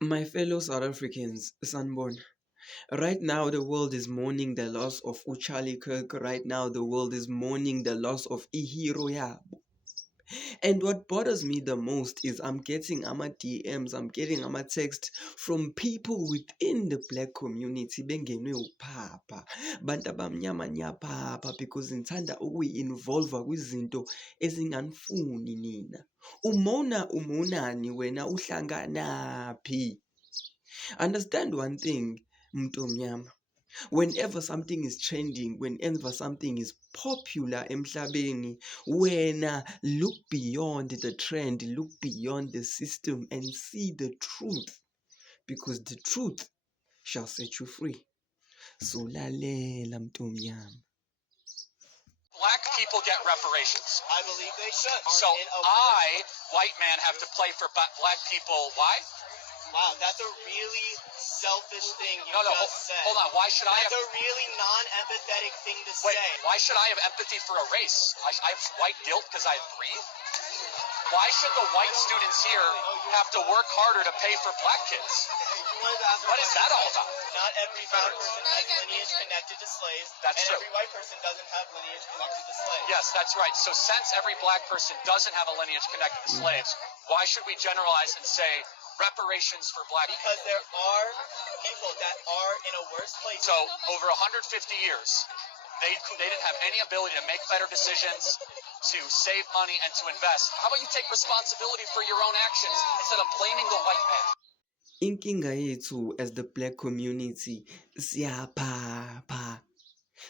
My fellow South Africans, Sanborn, right now the world is mourning the loss of Uchali Kirk. Right now the world is mourning the loss of Ihiro Yabo. And what bothers me the most is I'm getting ama DMs, I'm getting ama text from people within the black community bengenwe uphapha, bantu abamnyama nyaphapha, because ngithanda ukuyi-involva kwizinto ezinganifuni nina. Umonani wena, uhlanganaphi? Understand one thing, mntu omnyama. Whenever something is trending, whenever something is popular emhlabeni, wena look beyond the trend, look beyond the system and see the truth, because the truth shall set you free. So lalela mntu omnyama. Black people get reparations. I believe they should. So I, white man, have to play for black people. Why? Wow, that's a really selfish thing you No, just said. hold on. Why should I That's have... a really non-empathetic thing to Wait, say. why should I have empathy for a race? I have white guilt because I breathe? Why should the white students here have to work harder to pay for black kids? You wanted to ask What is that all about? Not every black person has lineage connected to slaves. That's and true. every white person doesn't have lineage connected to slaves. Yes, that's right. So since every black person doesn't have a lineage connected to slaves, why should we generalize and say reparations for black people? Because there are people that are in a worse place. So over 150 years, they didn't have any ability to make better decisions, to save money, and to invest. How about you take responsibility for your own actions instead of blaming the white man? Inkinga yethu as the black community, siyaphapha.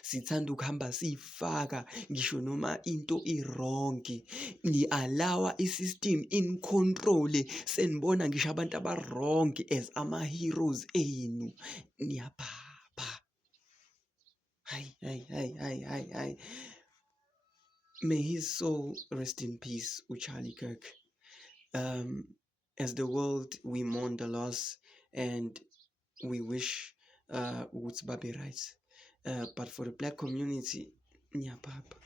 Sithanda ukuhamba siyifaka ngisho noma into irongi, ni-allowa i-system in-control, senibona ngisho abantu abarongi as ama-heroes enu, niyaphapha. Hayi. May his soul rest in peace, Charlie Kirk. As the world, we mourn the loss and we wish ukuthi babe right. But for the black community, nyapapa.